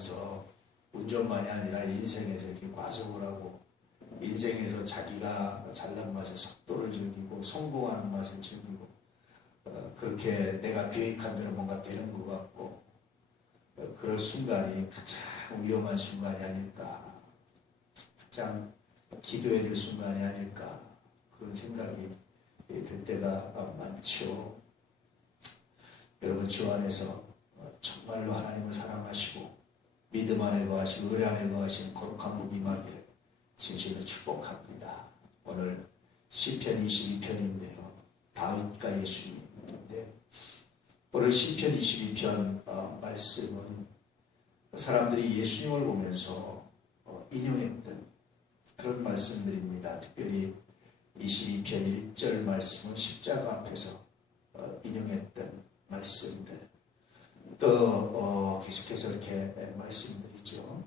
살아가면서 운전만이 아니라 인생에서 이렇게 과속을 하고 인생에서 자기가 잘난 맛에 속도를 즐기고 성공하는 맛을 즐기고 그렇게 내가 계획한 대로 뭔가 되는 것 같고 그럴 순간이 가장 위험한 순간이 아닐까, 가장 기도해야 될 순간이 아닐까, 그런 생각이 들 때가 많죠. 여러분 주 안에서 정말로 하나님을 사랑하시고 믿음 안에 거하시고 은혜 안에 거하시는 거룩한 몸 임하기를 진실로 축복합니다. 오늘 시편 22편인데요. 다윗과 예수님인데 오늘 시편 22편 말씀은 사람들이 예수님을 보면서 인용했던 그런 말씀들입니다. 특별히 22편 1절 말씀은 십자가 앞에서 인용했던 말씀들, 또 계속해서 이렇게 말씀드리죠.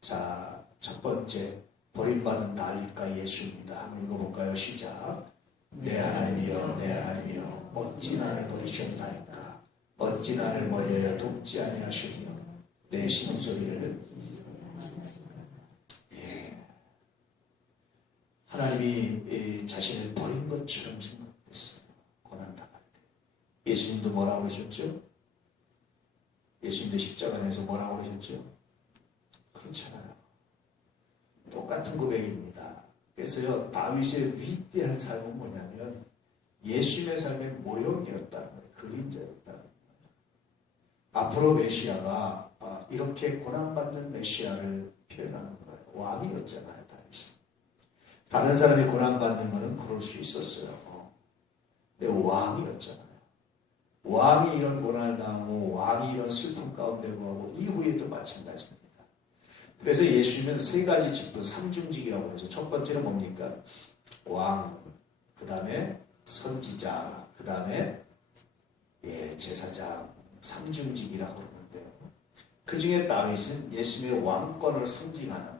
자, 첫 번째 버림받은 다윗과 예수입니다. 한번 읽어볼까요? 시작. 내 하나님이여 내 하나님이여 어찌 나를 버리셨나이까. 어찌 나를 멀리하여 돕지 아니하시며 내 신음소리를. 하나님이 자신을 버린 것처럼 생각됐어요. 고난당할 때. 예수님도 뭐라고 그러셨죠? 예수님도 십자가에서 뭐라고 그러셨죠? 그렇잖아요. 똑같은 고백입니다. 그래서요, 다윗의 위대한 삶은 뭐냐면 예수님의 삶의 모형이었다는 거예요. 그림자였다는 거예요. 앞으로 메시아가 이렇게 고난받는 메시아를 표현하는 거예요. 왕이었잖아요, 다윗은. 다른 사람이 고난받는 것은 그럴 수 있었어요. 근데 왕이었잖아요. 왕이 이런 고난을 당하고 왕이 이런 슬픔 가운데 거하고 이후에도 마찬가지입니다. 그래서 예수님은 세 가지 직분, 삼중직이라고 해서 첫 번째는 뭡니까? 왕, 그 다음에 선지자, 그 다음에 제사장, 삼중직이라고 그러는데요. 그 중에 다윗은 예수님의 왕권을 상징하는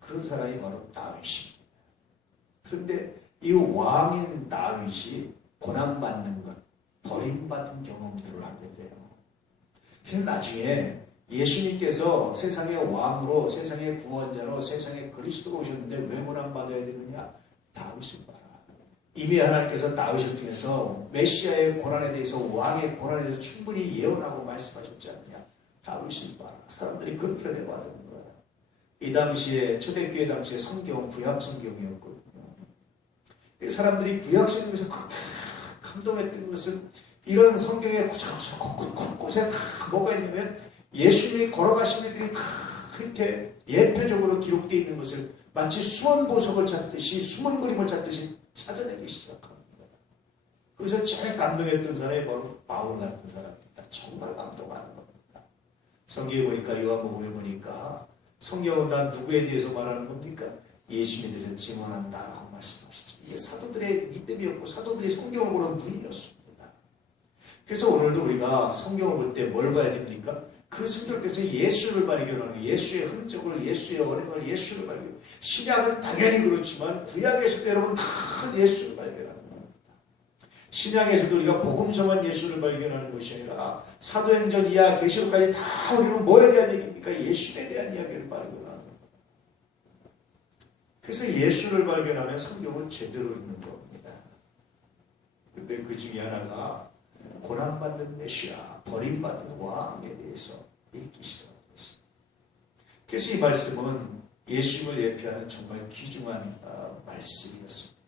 그런 사람이 바로 다윗입니다. 그런데 이 왕인 다윗이 고난받는 것, 버림받은 경험들을 하게 돼요. 그래서 나중에 예수님께서 세상의 왕으로, 세상의 구원자로, 세상의 그리스도가 오셨는데 왜 고난받아야 되느냐? 다윗을 봐라. 이미 하나님께서 다윗을 통해서 메시아의 고난에 대해서, 왕의 고난에 대해서 충분히 예언하고 말씀하셨지 않느냐? 다윗을 봐라. 사람들이 그렇게 받는 거예요. 이 당시에, 초대교회 당시에 성경은 구약 성경이었거든요. 사람들이 구약 성경에서 그렇게 감동했던 것은 이런 성경에 곳곳에 다 뭐가 있냐면 예수님이 걸어가신 일들이 다 이렇게 예표적으로 기록되어 있는 것을 마치 숨은 보석을 찾듯이, 숨은 그림을 찾듯이 찾아내기 시작합니다. 그래서 제일 감동했던 사람이 바로 바울 같은 사람입니다. 정말 감동하는 겁니다. 성경에 보니까, 요한복음에 보니까 성경은 다 누구에 대해서 말하는 겁니까? 예수님에 대해서 증언한다라고 말씀하시죠. 이게 사도들의 믿음이었고 사도들의 성경을 보는 눈이었습니다. 그래서 오늘도 우리가 성경을 볼 때 뭘 봐야 됩니까? 그 성경에서 예수를 발견하는, 예수의 흔적을, 예수의 언행을, 예수를 발견하는. 신약은 당연히 그렇지만 구약에서도 여러분 다 예수를 발견하는 겁니다. 신약에서도 우리가 복음서만 예수를 발견하는 것이 아니라 사도행전 이하 계시록까지 다 우리는 뭐에 대한 얘기입니까? 예수에 대한 이야기를 발견하는 겁니다. 그래서 예수를 발견하면 성경을 제대로 읽는 겁니다. 그런데 그 중에 하나가 고난받는 메시아, 버림받는 왕에 대해서 읽기 시작했습니다. 그래서 이 말씀은 예수님을 예표하는 정말 귀중한 말씀이었습니다.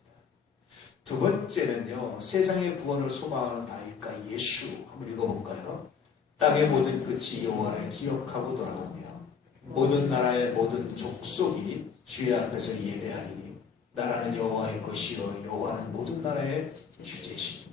두 번째는요, 세상의 구원을 소망하는 다윗과 예수, 한번 읽어볼까요? 땅의 모든 끝이 여호와를 기억하고 돌아오며 모든 나라의 모든 족속이 주의 앞에서 예배하리니 나라는 여호와의 것이요 여호와는 모든 나라의 주제십니다.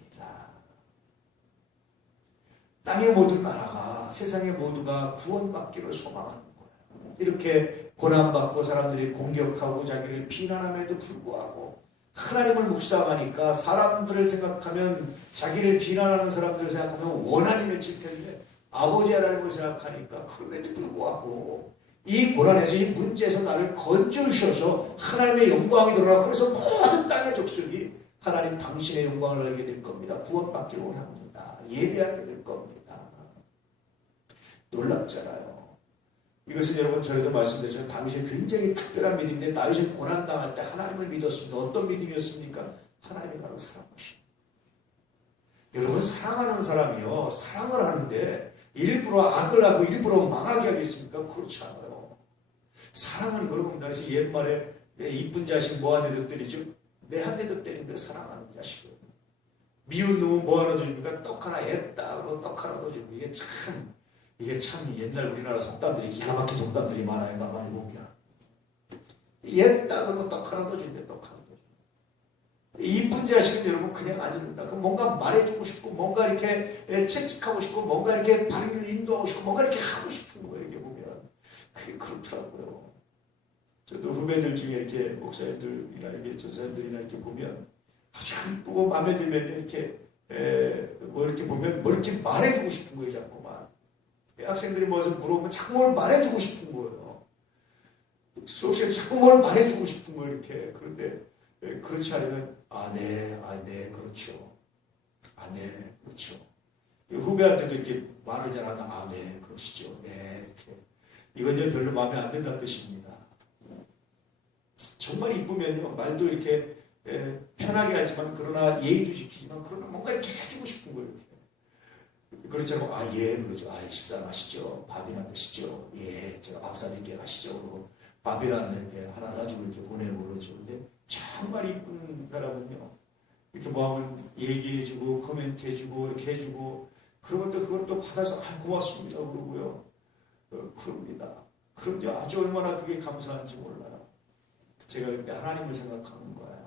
땅의 모든 나라가, 세상의 모두가 구원받기를 소망하는 거예요. 이렇게 고난받고 사람들이 공격하고 자기를 비난함에도 불구하고 하나님을 묵상하니까 사람들을 생각하면, 자기를 비난하는 사람들을 생각하면 원한이 맺힐 텐데 아버지 하나님을 생각하니까 그럼에도 불구하고 이 고난에서, 이 문제에서 나를 건져주셔서 하나님의 영광이 드러나, 그래서 모든 땅의 족속이 하나님 당신의 영광을 알게 될 겁니다. 구원받기를 원합니다. 예배하게 될 겁니다. 놀랍잖아요. 이것은 여러분 전에도 말씀드렸지만 다윗이 굉장히 특별한 믿음인데 다윗이 고난당할 때 하나님을 믿었습니다. 어떤 믿음이었습니까? 하나님이 나를 사랑하십니다. 여러분 사랑하는 사람이요. 사랑을 하는데 일부러 악을 하고 일부러 망하게 하겠습니까? 그렇지 않아요. 사랑은 여러분 그래서 옛말에 이쁜 자식 뭐 한 대도 때리죠? 매 한 대도 때리는 사랑하는 자식이에요. 미운 놈은 뭐 하나 줍니까? 떡 하나 애따로 떡 하나 더 주고 이게 참 옛날 우리나라 속담들이 기가 막힌 속담들이 많아요. 가만히 보면 애따로 떡 하나 더 주는데 떡 하나 더 주고 이쁜 자식은 여러분 그냥 안 줍니다. 뭔가 말해주고 싶고 뭔가 이렇게 채찍하고 싶고 뭔가 이렇게 바른 길을 인도하고 싶고 뭔가 이렇게 하고 싶은 거예요. 이게 보면 그게 그렇더라고요. 저도 후배들 중에 이렇게 목사님들이나 이렇게 전사님들이나 이렇게 보면 아주 이쁘고 마음에 들면 이렇게 뭐 이렇게 보면 뭐 이렇게 말해주고 싶은 거예요. 자꾸만 학생들이 뭐서 물어보면 자꾸 뭘 말해주고 싶은 거예요. 수업 시간에 자꾸 뭘 말해주고 싶은 거예요. 이렇게 그런데 그렇지 않으면 네 그렇죠. 네 그렇죠. 후배한테도 이렇게 말을 잘한다. 네 그러시죠. 네 이렇게 이건 별로 마음에 안 든다는 뜻입니다. 정말 이쁘면요 말도 이렇게 편하게 하지만 그러나 예의도 지키지만 그러나 뭔가 이렇게 해주고 싶은 거예요. 그렇지 않고 그렇죠. 식사하시죠. 밥이나 드시죠. 제가 밥 사드릴게 가시죠. 그리고 밥이나 이렇게 하나 사주고 이렇게 보내고 그러죠. 근데 정말 이쁜 사람은요 이렇게 뭐하면 얘기해주고 코멘트해주고 이렇게 해주고 그러면 또 그걸 또 받아서 고맙습니다 그러고요. 그럽니다. 그런데 아주 얼마나 그게 감사한지 몰라요. 제가 그때 하나님을 생각하는 거예요.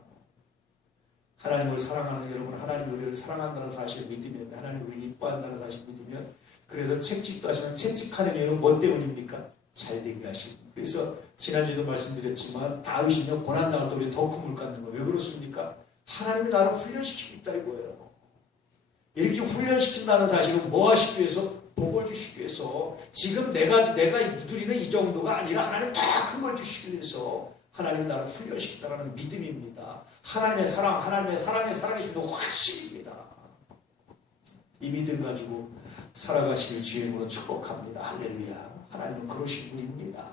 하나님을 사랑하는 여러분, 하나님이 우리를 사랑한다는 사실을 믿으면, 하나님이 우리를 이뻐한다는 사실을 믿으면, 그래서 채찍도 하시면 채찍하는 이유는 뭐 때문입니까? 잘되게 하시는. 그래서 지난주에도 말씀드렸지만 다윗이요 고난당할 때 우리 더 큰 물 깎는 거예요. 왜 그렇습니까? 하나님이 나를 훈련시키고 있다 이거예요. 이렇게 훈련시킨다는 사실은 뭐 하시기 위해서? 복을 주시기 위해서. 지금 내가 누리는 이 정도가 아니라 하나님 더 큰 걸 주시기 위해서 하나님이 나를 훈련시킨다는 믿음입니다. 하나님의 사랑의 사랑이십니다. 확실입니다. 이 믿음 가지고 살아가시길 주의 이름으로 축복합니다. 할렐루야. 하나님은 그러신 분입니다.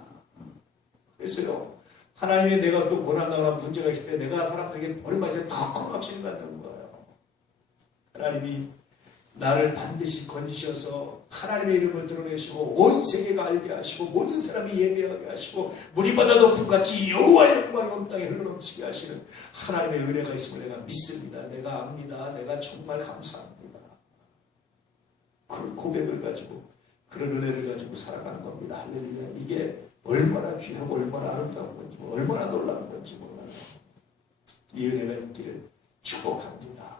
그래서요, 하나님이 내가 또 고난당하는 문제가 있을 때 내가 사람들에게 버림받아서 더 고맙시는 것 같은 거예요. 하나님이 나를 반드시 건지셔서 하나님의 이름을 드러내시고 온 세계가 알게 하시고 모든 사람이 예배하게 하시고 물이 바다 높은 같이 여호와의 영광이 온 땅에 흘러넘치게 하시는 하나님의 은혜가 있음을 내가 믿습니다. 내가 압니다. 내가 정말 감사합니다. 그런 고백을 가지고 그런 은혜를 가지고 살아가는 겁니다. 할렐루야. 이게 얼마나 귀하고 얼마나 아름다운 건지 얼마나 놀라운 건지 몰라요. 이 은혜가 있기를 축복합니다.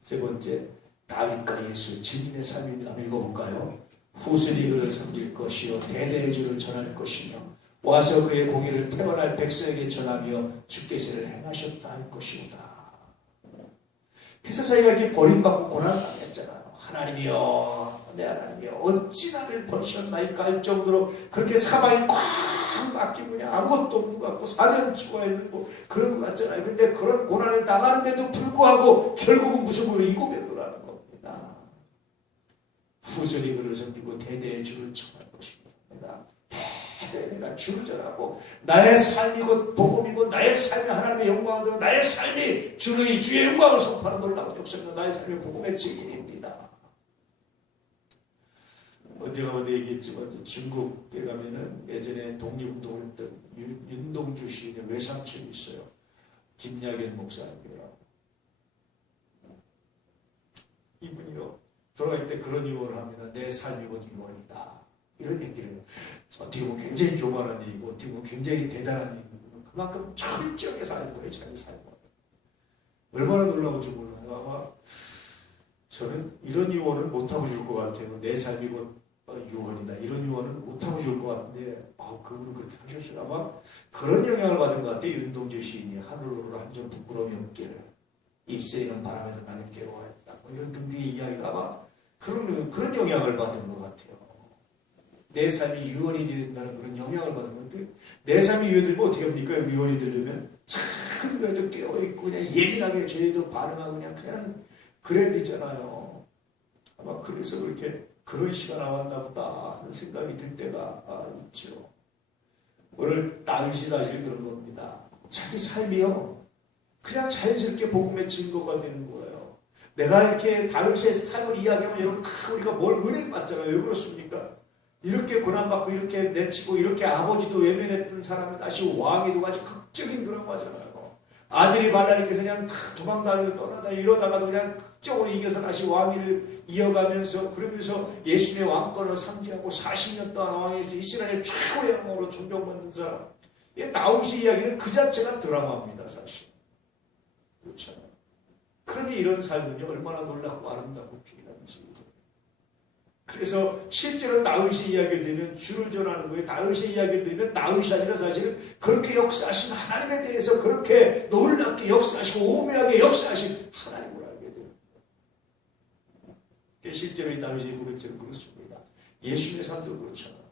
세 번째, 다윗과 예수 증인의 삶입니다. 한번 읽어볼까요? 후순이 그를 섬길 것이요 대대의 주를 전할 것이며 와서 그의 공의를 태어날 백성에게 전하며 주께서를 행하셨다 할 것이다. 그래서 저희가 이렇게 버림받고 고난당했잖아요. 하나님이여, 내 하나님이여, 어찌 나를 버리셨나이까 할 정도로 그렇게 사방이 꽉 막히고 그냥 아무것도 없는 것 같고 사면초가 있는 뭐 그런 것 같잖아요. 근데 그런 고난을 당하는데도 불구하고 결국은 무슨 이 고백을 하는 겁니다. 후손이 그를 섬기고 대대의 주를 청할 것입니다. 내가 주를 전하고 나의 삶이 곧 복음이고 나의 삶이 하나님의 영광을 들고 나의 삶이 주의 영광을 선포하는 놀라운 역사입니다. 나의 삶이 복음의 증인입니다. 언제가 어디 얘기했지만 중국에 가면은 예전에 독립운동을 했던 윤동주 시인의 외삼촌이 있어요. 김야견 목사님이라고. 이분이요 돌아갈 때 그런 유언을 합니다. 내 삶이 곧 유언이다. 이런 얘기를 어떻게 보면 굉장히 교만한 얘기고 어떻게 보면 굉장히 대단한 얘기고 그만큼 철저하게 살고 거예요. 자기 살고. 얼마나 놀라운지 몰라요. 아마 저는 이런 유언을 못하고 줄 것 같아요. 내 삶이 곧 유언이다. 이런 유언을 못하고 줄 것 같은데 그분은 그렇게 하셨어요. 아마 그런 영향을 받은 것 같아요. 윤동주 시인이 하늘로 한 점 부끄러움이 없기를 입새에는 바람에도 나는 괴로워했다. 뭐 이런 등등의 이야기가 아마 그런 영향을 받은 것 같아요. 내 삶이 유언이 된다는 그런 영향을 받은 건데 내 삶이 유언이 되면 어떻게 합니까? 유언이 되려면 참 그래도 깨어있고 그냥 예민하게 저희도 반응하고 그냥 그래야 되잖아요. 아마 그래서 그렇게 그런 시가 나왔나 보다 하는 생각이 들 때가 있죠. 오늘 다윗이 사실 그런 겁니다. 자기 삶이요, 그냥 자연스럽게 복음의 증거가 되는 거예요. 내가 이렇게 다윗의 삶을 이야기하면 여러분 다 우리가 뭘 은혜를 받잖아요. 왜 그렇습니까? 이렇게 고난받고 이렇게 내치고 이렇게 아버지도 외면했던 사람이 다시 왕이 돼가지고 극적인 드라마잖아요. 아들이 말라니께서 그냥 다 도망다니고 떠나다 이러다가도 그냥 극적으로 이겨서 다시 왕위를 이어가면서, 그러면서 예수님의 왕권을 상징하고 40년 동안 왕에서 이스라엘의 최고의 왕으로 존경받는 사람. 다윗의 이야기는 그 자체가 드라마입니다, 사실. 그렇잖아요. 그러니 이런 삶은요, 얼마나 놀랍고 아름답고 귀한지. 그래서 실제로 다윗의 이야기를 들으면 주를 전하는 거예요. 다윗의 이야기를 들으면 다윗이 아니라 사실은 그렇게 역사하신 하나님에 대해서 그렇게 놀랍게 역사하시고 오묘하게 역사하신 하나님을 알게 돼요. 실제로 이 다윗의 고백처럼 그렇습니다. 예수님의 삶도 그렇잖아요.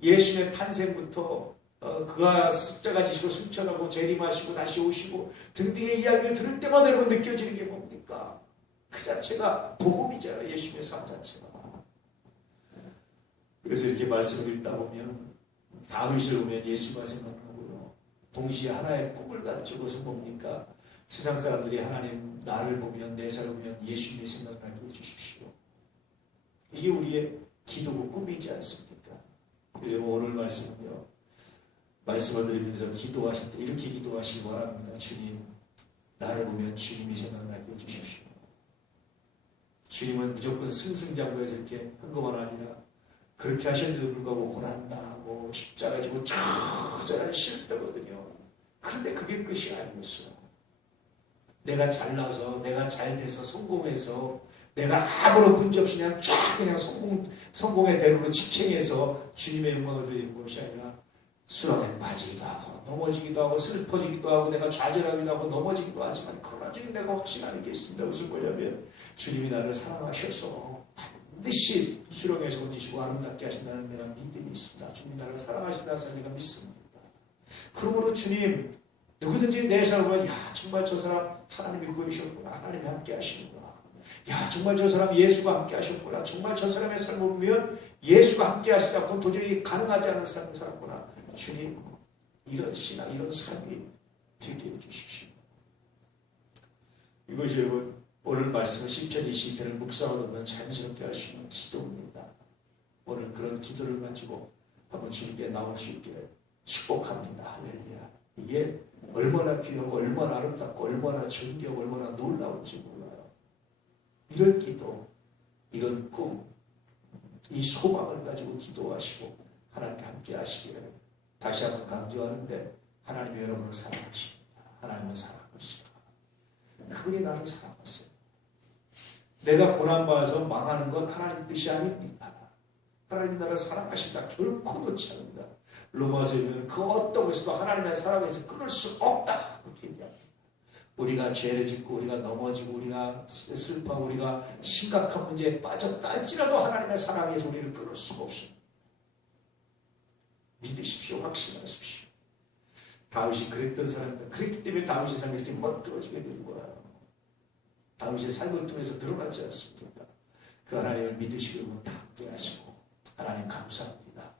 예수님의 탄생부터 그가 십자가 지시고 승천하고 재림하시고 다시 오시고 등등의 이야기를 들을 때마다 여러분 느껴지는 게 뭡니까? 그 자체가 복음이잖아요. 예수님의 삶 자체가. 그래서 이렇게 말씀을 읽다 보면 다윗을 보면 예수가 생각나고요. 동시에 하나의 꿈을 가지고서 뭡니까? 세상 사람들이 하나님 나를 보면, 내 삶을 보면 예수님이 생각나게 해주십시오. 이게 우리의 기도고 꿈이지 않습니까? 그래서 오늘 말씀은요, 말씀을 드리면서 기도하실 때 이렇게 기도하시기 바랍니다. 주님, 나를 보면 주님이 생각나게 해주십시오. 주님은 무조건 승승장구해서 이렇게 한 것만 아니라 그렇게 하셨는데도 불구하고 고난당하고 십자가 지고 처절한 실패거든요. 그런데 그게 끝이 아니었어요. 내가 잘나서, 내가 잘 돼서, 성공해서, 내가 아무런 문제 없이 그냥 쫙 그냥 성공의 대로로 직행해서 주님의 영광을 드리는 것이 아니라 수렁에 빠지기도 하고 넘어지기도 하고 슬퍼지기도 하고 내가 좌절하기도 하고 넘어지기도 하지만 그러나 주님 내가 확신하는 게 있습니다. 무슨 뭐냐면 주님이 나를 사랑하셔서 반드시 수렁에서 얹으시고 아름답게 하신다는 내가 믿음이 있습니다. 주님이 나를 사랑하신다는 사실 내가 믿습니다. 그러므로 주님, 누구든지 내 삶을 보면 야 정말 저 사람 하나님이 구해주셨구나, 하나님이 함께 하시는구나, 야 정말 저 사람 예수가 함께 하셨구나, 정말 저 사람의 삶을 보면 예수가 함께 하시지 않고 도저히 가능하지 않은 삶을 살았구나. 주님, 이런 신앙, 이런 삶이 되게 해주십시오. 이것이 여러분 오늘 말씀은 시편 20편을 묵상하다 보면 자연스럽게 할 수 있는 기도입니다. 오늘 그런 기도를 가지고 한번 주님께 나올 수 있게 축복합니다. 할렐루야. 이게 얼마나 귀하고 얼마나 아름답고 얼마나 존귀하고 얼마나 놀라운지 몰라요. 이런 기도, 이런 꿈, 이 소망을 가지고 기도하시고 하나님께 함께 하시기를 다시 한번 강조하는데, 하나님이 여러분을 사랑하십니다. 하나님은 사랑하시다. 그분이 나를 사랑하세요. 내가 고난받아서 망하는 건 하나님 뜻이 아닙니다. 하나님이 나를 사랑하신다. 결코 그렇지 않습니다. 로마서에 보면 그 어떤 것에도 하나님의 사랑에서 끊을 수 없다. 그렇게 얘기합니다. 우리가 죄를 짓고 우리가 넘어지고 우리가 슬퍼하고 우리가 심각한 문제에 빠졌다 할지라도 하나님의 사랑에서 우리를 끊을 수가 없습니다. 믿으십시오. 확신하십시오. 다윗이 그랬던 사람입니다. 그랬기 때문에 다윗의 삶이 이렇게 멋들어지게 된 거예요. 다윗의 삶을 통해서 드러나지 않습니까? 그 하나님을 믿으시고 다 함께하시고 하나님 감사합니다.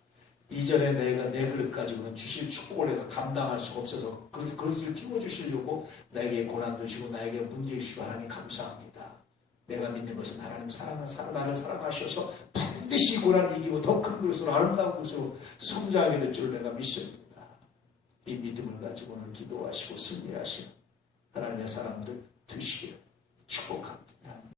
이전에 내가 내 그릇 가지고는 주실 축복을 내가 감당할 수가 없어서 그것을 키워주시려고 나에게 고난도 주시고 나에게 문제 주시고 하나님 감사합니다. 내가 믿는 것은 하나님 나를 사랑하셔서 반드시 고난을 이기고 더 큰 것으로 아름다운 것으로 성장하게 될 줄 내가 믿습니다. 이 믿음을 가지고 오늘 기도하시고 승리하시는 하나님의 사람들 되시기를 축복합니다.